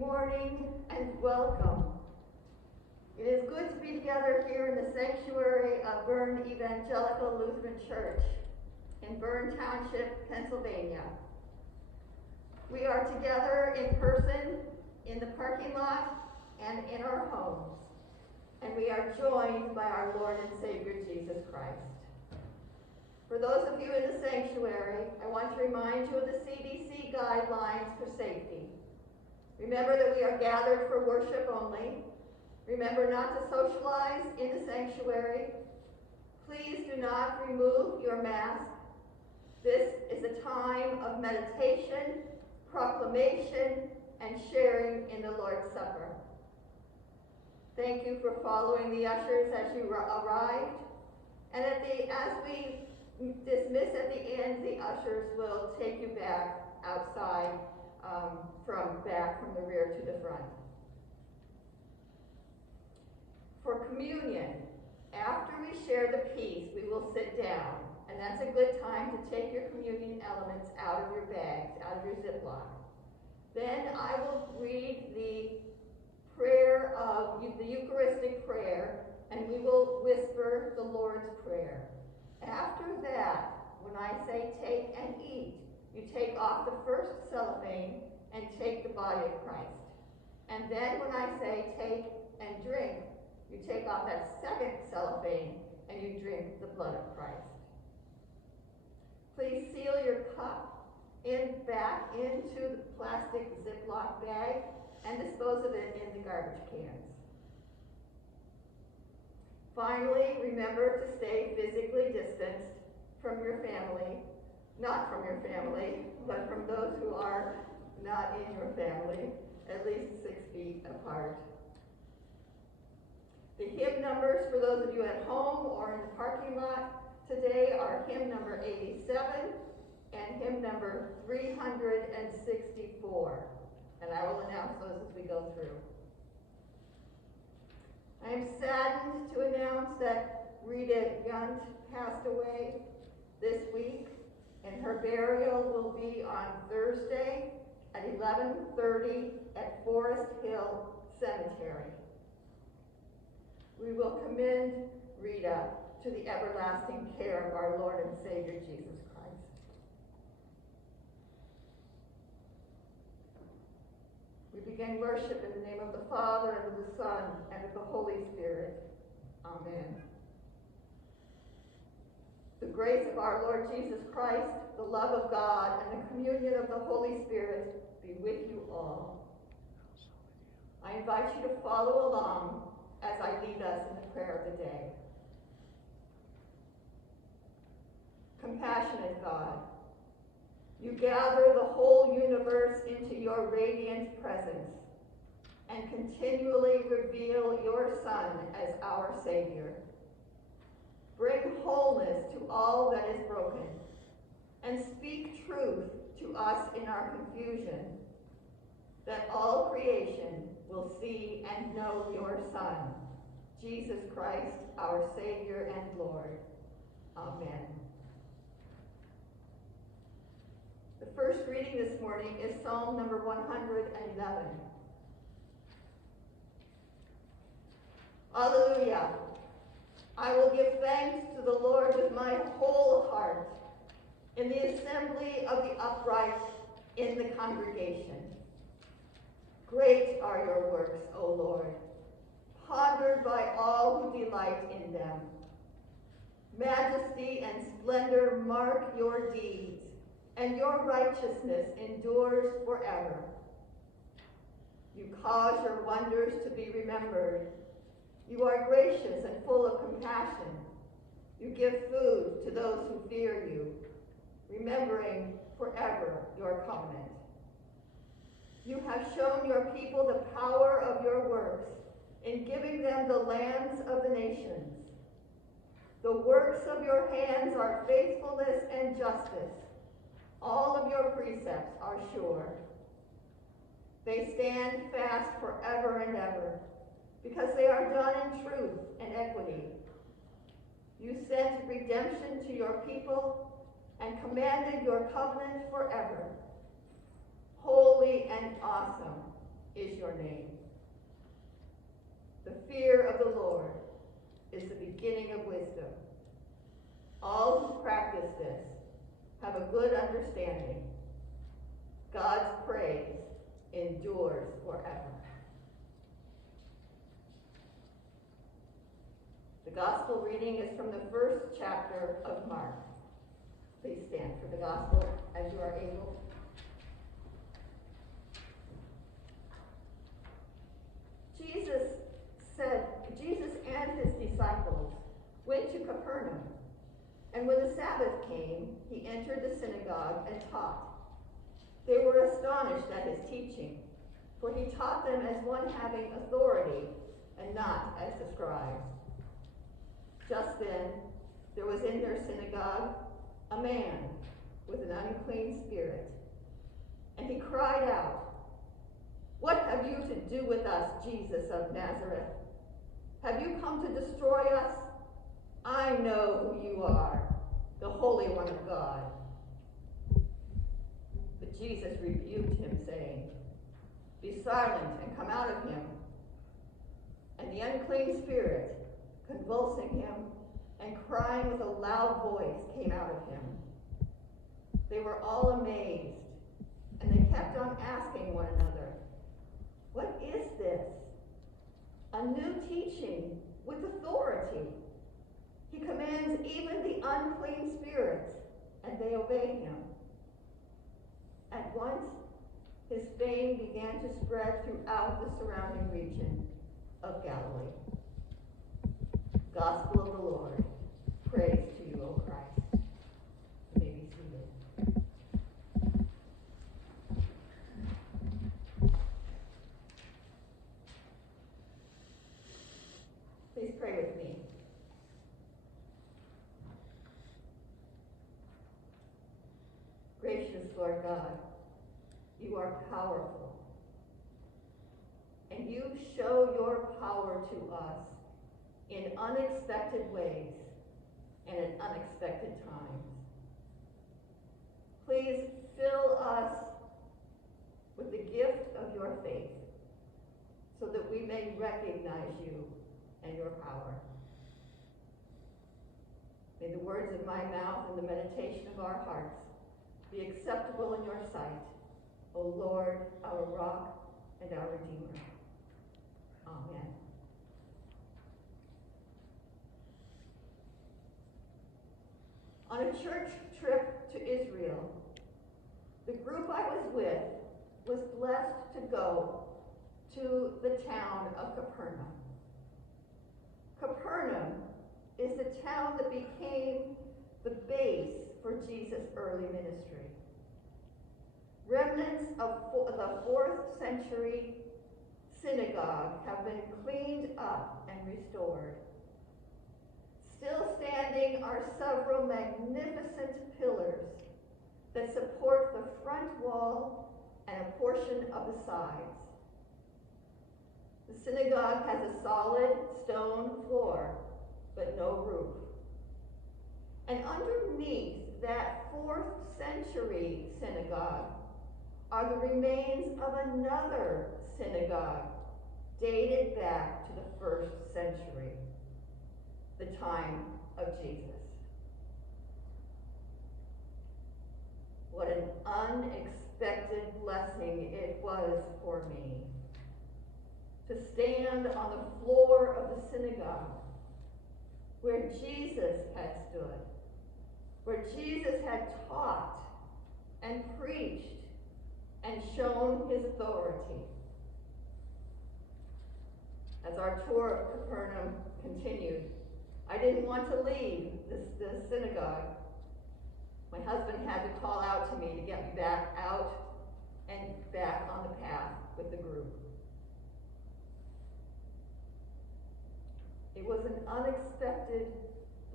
morning and welcome. It is good to be together here in the sanctuary of Bern Evangelical Lutheran Church in Bern Township, Pennsylvania. We are together in person, in the parking lot, and in our homes. And we are joined by our Lord and Savior, Jesus Christ. For those of you in the sanctuary, I want to remind you of the CDC guidelines for safety. Remember that we are gathered for worship only. Remember not to socialize in the sanctuary. Please do not remove your mask. This is a time of meditation, proclamation, and sharing in the Lord's Supper. Thank you for following the ushers as you arrived. And as we dismiss at the end, the ushers will take you back outside from the rear to the front. For communion, after we share the peace, we will sit down, and that's a good time to take your communion elements out of your bags, out of your Ziploc. Then I will read the prayer of the Eucharistic prayer, and we will whisper the Lord's Prayer. After that, when I say take and eat, you take off the first cellophane and take the body of Christ. And then when I say take and drink, you take off that second cellophane and you drink the blood of Christ. Please seal your cup back into the plastic Ziploc bag and dispose of it in the garbage cans. Finally, remember to stay physically distanced from your family, not from your family, but from those who are not in your family, at least 6 feet apart. The hymn numbers for those of you at home or in the parking lot today are hymn number 87 and hymn number 364. And I will announce those as we go through. I am saddened to announce that Rita Yunt passed away this week, and her burial will be on Thursday at 11:30 at Forest Hill Cemetery. We will commend Rita to the everlasting care of our Lord and Savior, Jesus Christ. We begin worship in the name of the Father, and of the Son, and of the Holy Spirit. Amen. The grace of our Lord Jesus Christ, the love of God, and the communion of the Holy Spirit be with you all. I invite you to follow along as I lead us in the prayer of the day. Compassionate God, you gather the whole universe into your radiant presence and continually reveal your Son as our Savior. Bring wholeness to all that is broken and speak truth to us in our confusion, that all creation will see and know your Son, Jesus Christ, our Savior and Lord. Amen. The first reading this morning is Psalm number 111. Alleluia. I will give thanks to the Lord with my whole heart in the assembly of the upright in the congregation. Great are your works, O Lord, pondered by all who delight in them. Majesty and splendor mark your deeds, and your righteousness endures forever. You cause your wonders to be remembered. You are gracious and full of compassion. You give food to those who fear you, remembering forever your covenant. You have shown your people the power of your works in giving them the lands of the nations. The works of your hands are faithfulness and justice. All of your precepts are sure. They stand fast forever and ever, because they are done in truth and equity. You sent redemption to your people and commanded your covenant forever. Holy and awesome, is your name. The fear of the Lord is the beginning of wisdom. All who practice this have a good understanding. God's praise endures forever. The gospel reading is from the first chapter of Mark. Please stand for the gospel as you are able. Jesus and his disciples went to Capernaum, and when the Sabbath came, he entered the synagogue and taught. They were astonished at his teaching, for he taught them as one having authority and not as the scribes. Just then, there was in their synagogue a man with an unclean spirit, and he cried out, "What have you to do with us, Jesus of Nazareth? Have you come to destroy us? I know who you are, the Holy One of God." But Jesus rebuked him, saying, "Be silent and come out of him." And the unclean spirit, convulsing him and crying with a loud voice, came out of him. They were all amazed, and they kept on asking one another, "What is this? A new teaching with authority. He commands even the unclean spirits, and they obey him." At once, his fame began to spread throughout the surrounding region of Galilee. Gospel of the Lord. Praise to you, O Christ. You may be seated. Please pray with me. Gracious Lord God, you are powerful, and you show your power to us in unexpected ways and at unexpected times. Please fill us with the gift of your faith so that we may recognize you and your power. May the words of my mouth and the meditation of our hearts be acceptable in your sight, O Lord, our rock and our Redeemer. Amen. On a church trip to Israel, the group I was with was blessed to go to the town of Capernaum. Capernaum is the town that became the base for Jesus' early ministry. Remnants of the 4th century synagogue have been cleaned up and restored. Still standing are several magnificent pillars that support the front wall and a portion of the sides. The synagogue has a solid stone floor, but no roof. And underneath that 4th century synagogue are the remains of another synagogue dated back to the 1st century, the time of Jesus. What an unexpected blessing it was for me to stand on the floor of the synagogue where Jesus had stood, where Jesus had taught and preached and shown his authority. As our tour of Capernaum continued, I didn't want to leave the synagogue. My husband had to call out to me to get me back out and back on the path with the group. It was an unexpected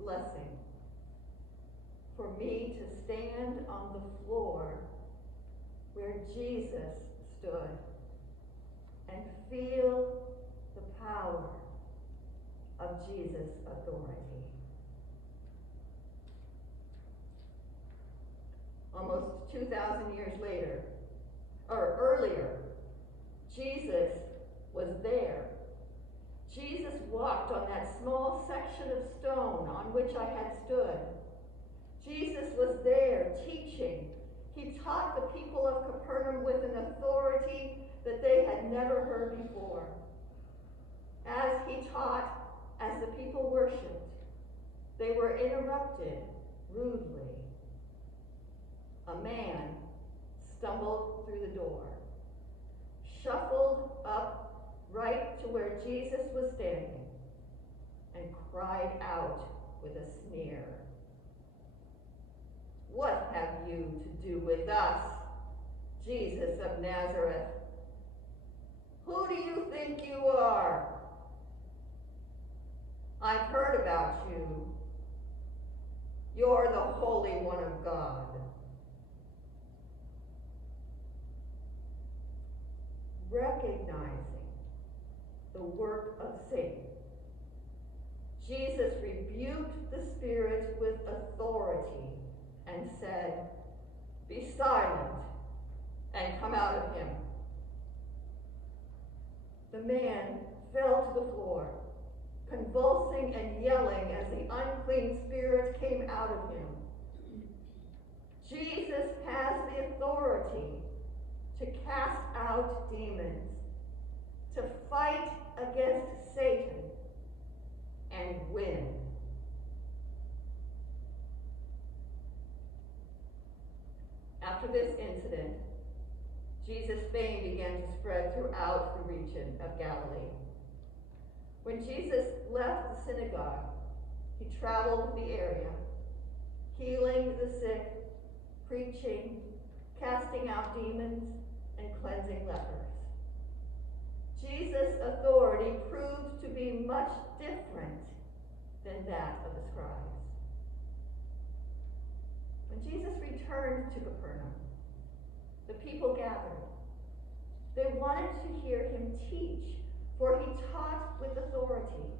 blessing for me to stand on the floor where Jesus stood and feel the power of Jesus' authority. Almost 2,000 years later, or earlier, Jesus was there. Jesus walked on that small section of stone on which I had stood. Jesus was there teaching. He taught the people of Capernaum with an authority that they had never heard before. As he taught, as the people worshiped, they were interrupted rudely. A man stumbled through the door, shuffled up right to where Jesus was standing, and cried out with a sneer. "What have you to do with us, Jesus of Nazareth? Who do you think you are? I've heard about you. You're the Holy One of God." Recognizing the work of Satan, Jesus rebuked the spirit with authority and said, "Be silent and come out of him." The man fell to the floor, convulsing and yelling as the unclean spirit came out of him. Jesus has the authority to cast out demons, to fight against Satan and win. After this incident, Jesus' fame began to spread throughout the region of Galilee. When Jesus left the synagogue, he traveled the area, healing the sick, preaching, casting out demons, and cleansing lepers. Jesus' authority proved to be much different than that of the scribes. When Jesus returned to Capernaum, the people gathered. They wanted to hear him teach, for he taught with authority.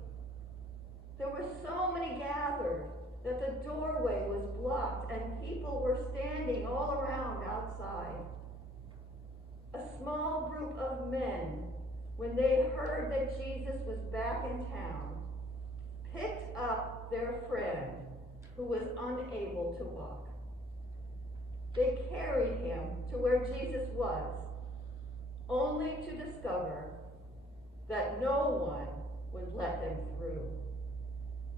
There were so many gathered that the doorway was blocked and people were standing all around outside. A small group of men, when they heard that Jesus was back in town, picked up their friend who was unable to walk. They carried him to where Jesus was, only to discover that no one would let them through.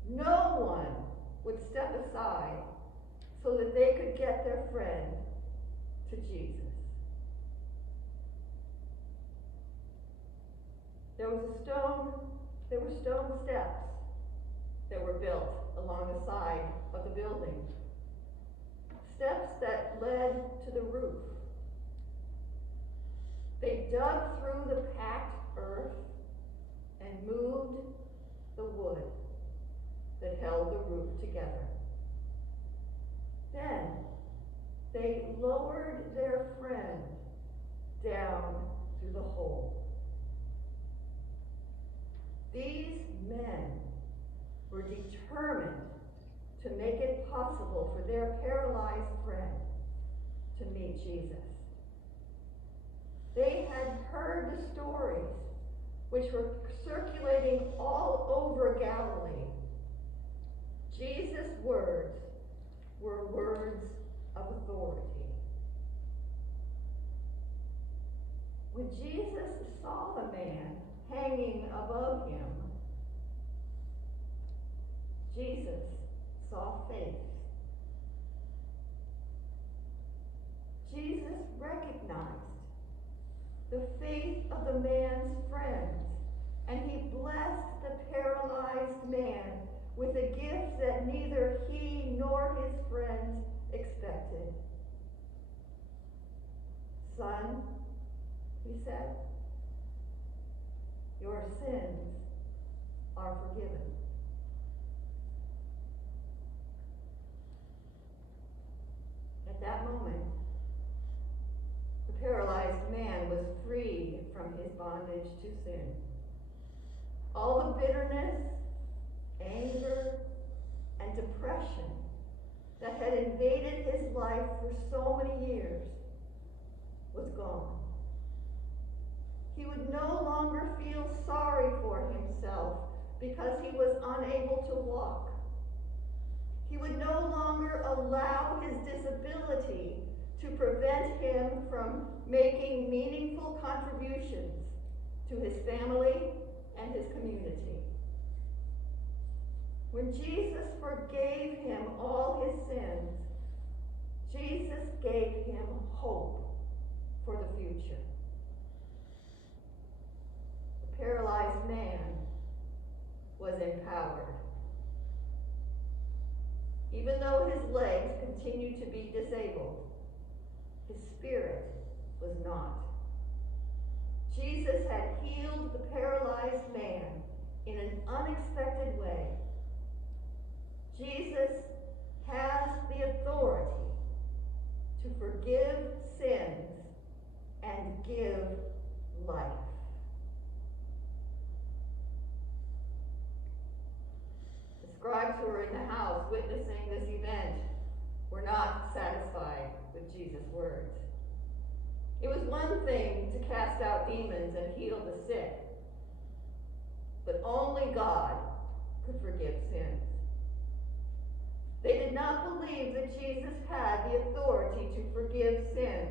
No one would step aside so that they could get their friend to Jesus. There were stone steps that were built along the side of the building. Steps that led to the roof. They dug through the packed earth and moved the wood that held the roof together. Then they lowered their friend down through the hole. These men were determined to make it possible for their paralyzed friend to meet Jesus. They had heard the stories which were circulating all over Galilee. Jesus' words were words of authority. When Jesus saw the man hanging above him, Jesus saw faith. Jesus recognized the faith of the man's friends, and he blessed the paralyzed man with a gift that neither he nor his friends expected. "Son," he said, "your sins are forgiven." At that moment, the paralyzed man was freed from his bondage to sin. All the bitterness, anger, and depression that had invaded his life for so many years was gone. He would longer feel sorry for himself because he was unable to walk. He would no longer allow his disability to prevent him from making meaningful contributions to his family and his community. When Jesus forgave him all his sins, Jesus gave him hope for the future. The paralyzed man was empowered. Even though his legs continued to be disabled, his spirit was not. Jesus had healed the paralyzed man in an unexpected way. Jesus has the authority to forgive sins and give life. The scribes who were in the house witnessing this event were not satisfied with Jesus' words. It was one thing to cast out demons and heal the sick, but only God could forgive sins. They did not believe that Jesus had the authority to forgive sins,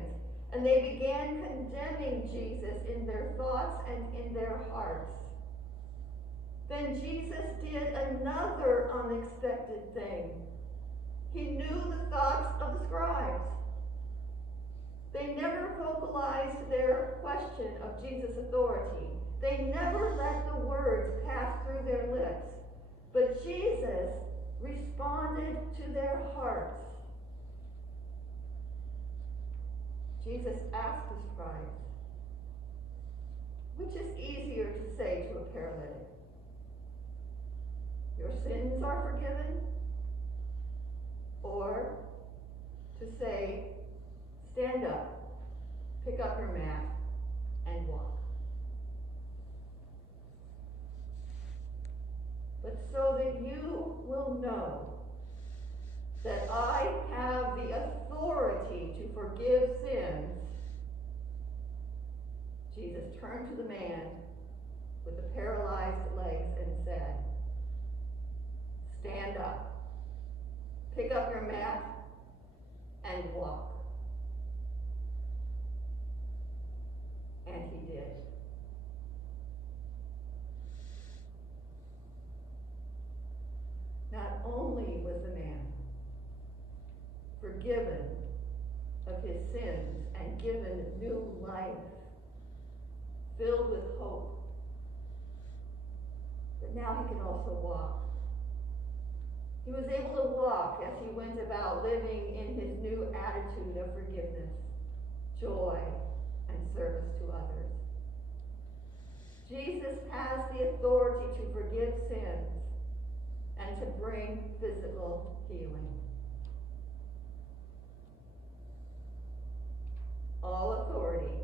and they began condemning Jesus in their thoughts and in their hearts. Then Jesus did another unexpected thing. He knew the thoughts of the scribes. They never vocalized their question of Jesus' authority. They never let the words pass through their lips. But Jesus responded to their hearts. Jesus asked the scribes, which is easier to say to a paralytic? Your sins are forgiven? Or to say, stand up, pick up your mat, and walk? But so that you will know that I have the authority to forgive sins, Jesus turned to the man with the paralyzed legs and said, stand up, pick up your mat, and walk. And he did. Not only was the man forgiven of his sins and given new life, filled with hope, but now he can also walk. He was able to walk as he went about living in his new attitude of forgiveness, joy, and service to others. Jesus has the authority to forgive sins and to bring physical healing. All authority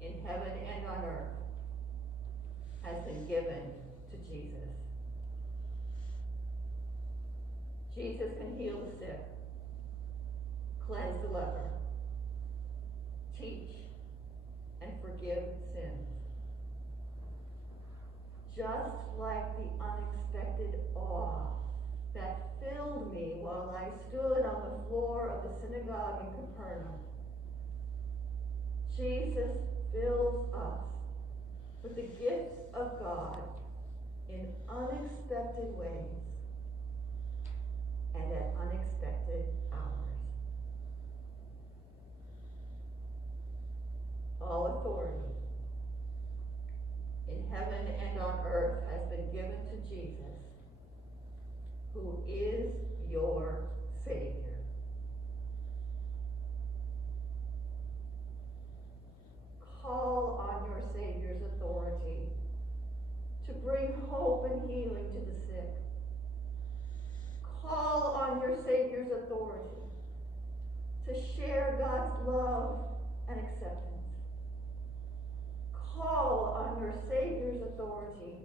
in heaven and on earth has been given to Jesus. Jesus can heal the sick, cleanse the leper, teach, and forgive sins. Just like the unexpected awe that filled me while I stood on the floor of the synagogue in Capernaum, Jesus fills us with the gifts of God in unexpected ways and at unexpected hours. All authority in heaven and on earth has been given to Jesus, who is your Savior. Call on your Savior's authority to bring hope and healing to the sick. Call on your Savior's authority to share God's love and acceptance. Call on your Savior's authority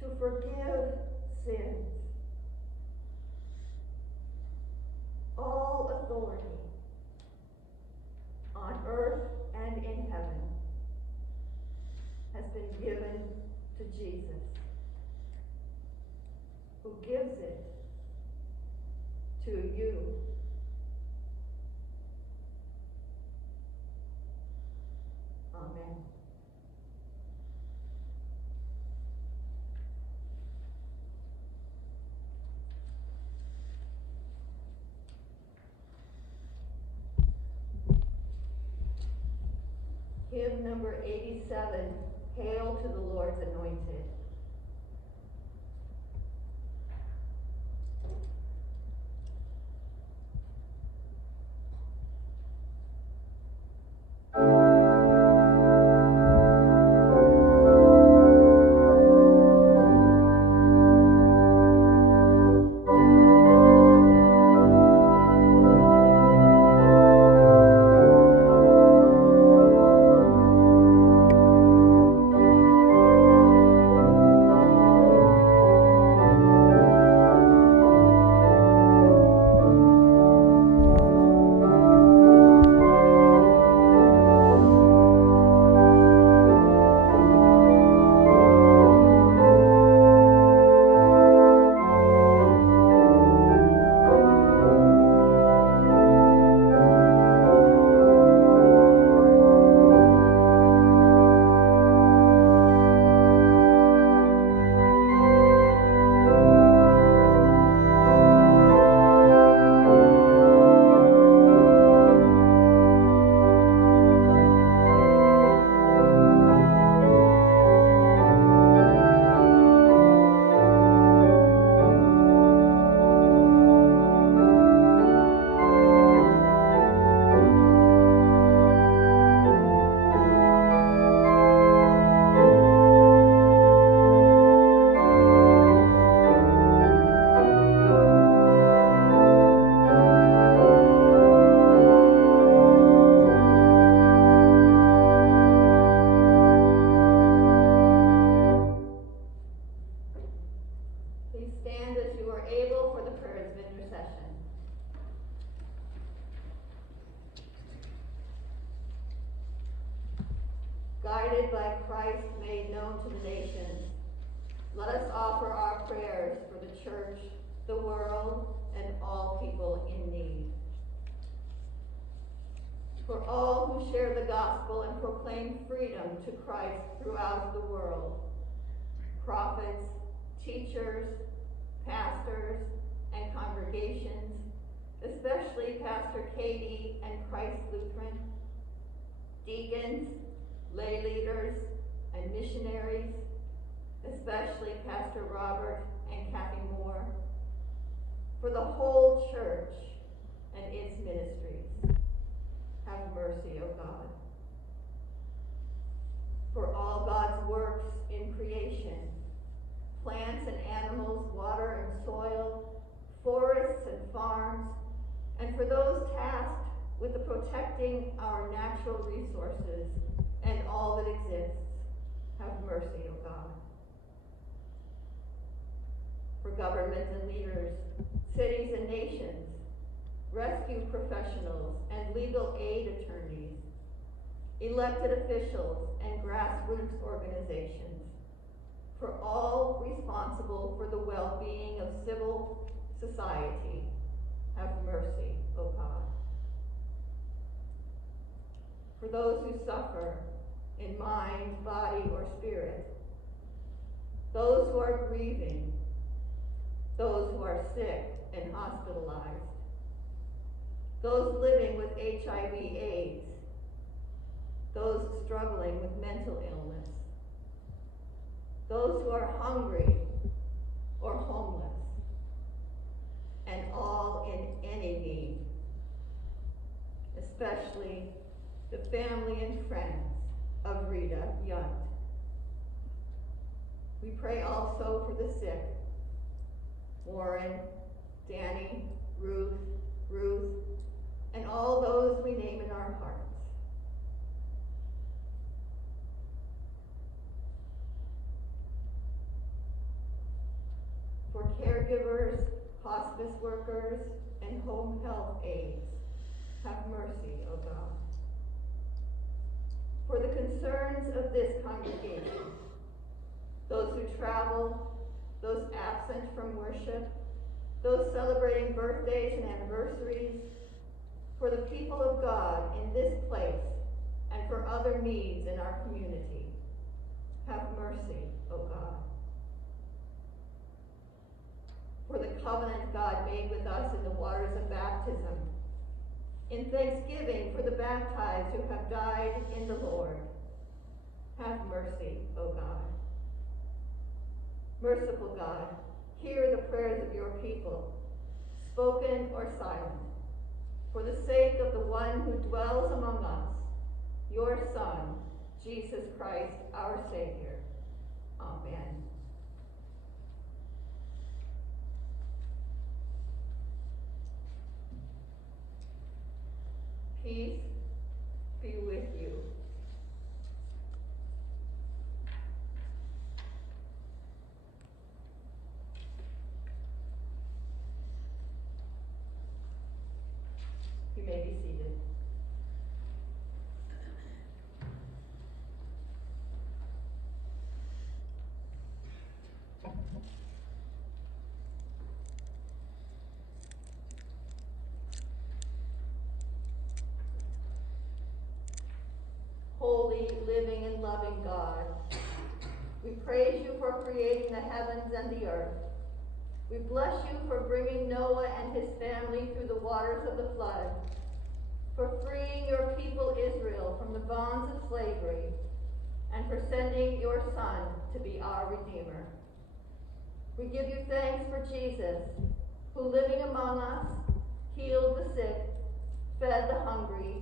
to forgive sins. All authority on earth and in heaven been given to Jesus, who gives it to you. Amen. Hymn number 87, Hail to the Lord's Anointed. Please stand as you are able for the prayers of intercession. Guided by Christ made known to the nations, let us offer our prayers for the church, the world, and all people in need. For all who share the gospel and proclaim freedom to Christ throughout the world, prophets, teachers, pastors, and congregations, especially Pastor Katie and Christ Lutheran, deacons, lay leaders, and missionaries, especially Pastor Robert and Kathy Moore, for the whole church and its ministries. Have mercy, O God. For all God's works in creation, plants and animals, water and soil, forests and farms, and for those tasked with the protecting our natural resources and all that exists, have mercy, O God. For governments and leaders, cities and nations, rescue professionals and legal aid attorneys, elected officials and grassroots organizations, for all responsible for the well-being of civil society, have mercy, O God. For those who suffer in mind, body, or spirit, those who are grieving, those who are sick and hospitalized, those living with HIV/AIDS, those struggling with mental illness, those who are hungry or homeless, and all in any need, especially the family and friends of Rita Yunt. We pray also for the sick, Warren, Danny, Ruth, and all those we name in our hearts. For caregivers, hospice workers, and home health aides, have mercy, O God. For the concerns of this congregation, those who travel, those absent from worship, those celebrating birthdays and anniversaries, for the people of God in this place, and for other needs in our community. Have mercy, O God. For the covenant God made with us in the waters of baptism, in thanksgiving for the baptized who have died in the Lord. Have mercy, O God. Merciful God, hear the prayers of your people, spoken or silent, for the sake of the one who dwells among us, your Son, Jesus Christ, our Savior. Amen. Peace be with you. You may be seated. Holy, living, and loving God, we praise you for creating the heavens and the earth. We bless you for bringing Noah and his family through the waters of the flood, for freeing your people Israel from the bonds of slavery, and for sending your Son to be our Redeemer. We give you thanks for Jesus, who living among us, healed the sick, fed the hungry,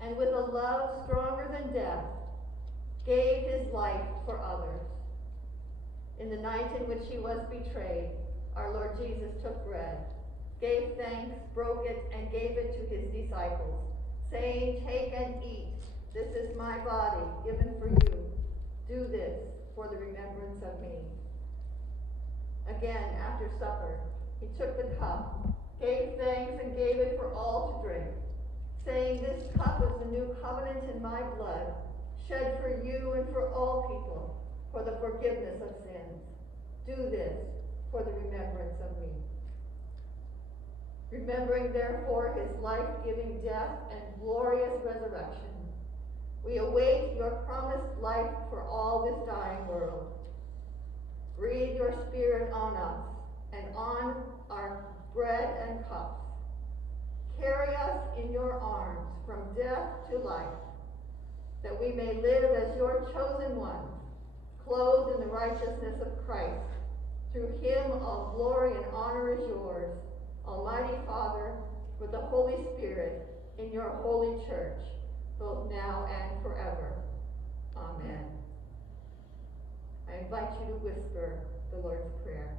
and with a love stronger than death, gave his life for others. In the night in which he was betrayed, our Lord Jesus took bread, gave thanks, broke it, and gave it to his disciples, saying, "Take and eat. This is my body given for you. Do this for the remembrance of me." Again, after supper, he took the cup, gave thanks, and gave it for all to drink, saying, "This cup is the new covenant in my blood, shed for you and for all people for the forgiveness of sins. Do this for the remembrance of me." Remembering, therefore, his life-giving death and glorious resurrection, we await your promised life for all this dying world. Breathe your Spirit on us and on our bread and cups. Carry us in your arms from death to life, that we may live as your chosen ones, clothed in the righteousness of Christ. Through him all glory and honor is yours, Almighty Father, with the Holy Spirit, in your holy church, both now and forever. Amen. I invite you to whisper the Lord's Prayer.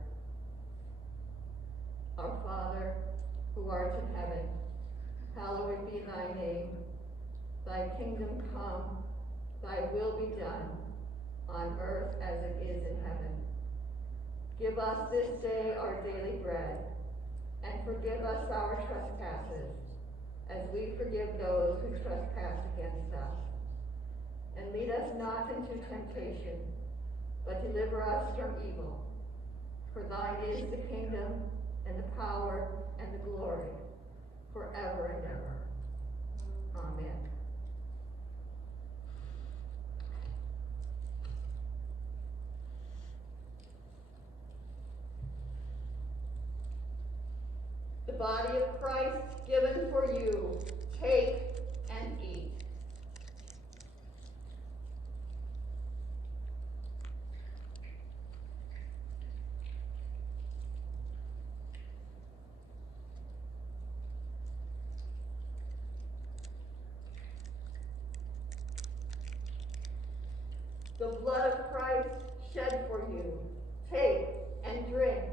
Our Father, who art in heaven, hallowed be thy name. Thy kingdom come, thy will be done, on earth as it is in heaven. Give us this day our daily bread, and forgive us our trespasses, as we forgive those who trespass against us. And lead us not into temptation, but deliver us from evil. For thine is the kingdom, and the power, and the glory, forever and ever. Amen. The body of Christ given for you, take and eat. The blood of Christ shed for you, take and drink.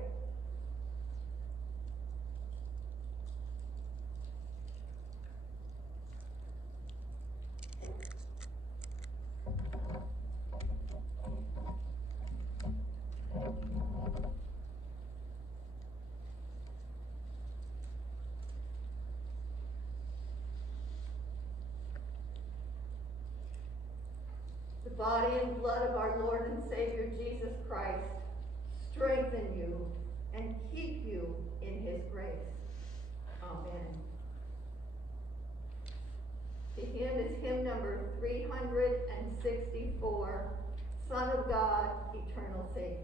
body and blood of our Lord and Savior Jesus Christ strengthen you and keep you in his grace. Amen. The hymn is hymn number 364, Son of God, Eternal Savior.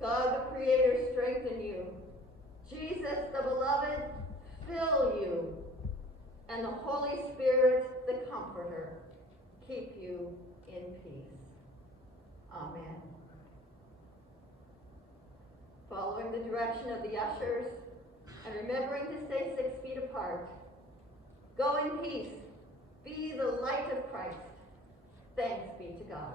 God the Creator strengthen you. Jesus the Beloved fill you. And the Holy Spirit the Comforter keep you in peace. Amen. Following the direction of the ushers and remembering to stay 6 feet apart, go in peace. Be the light of Christ. Thanks be to God.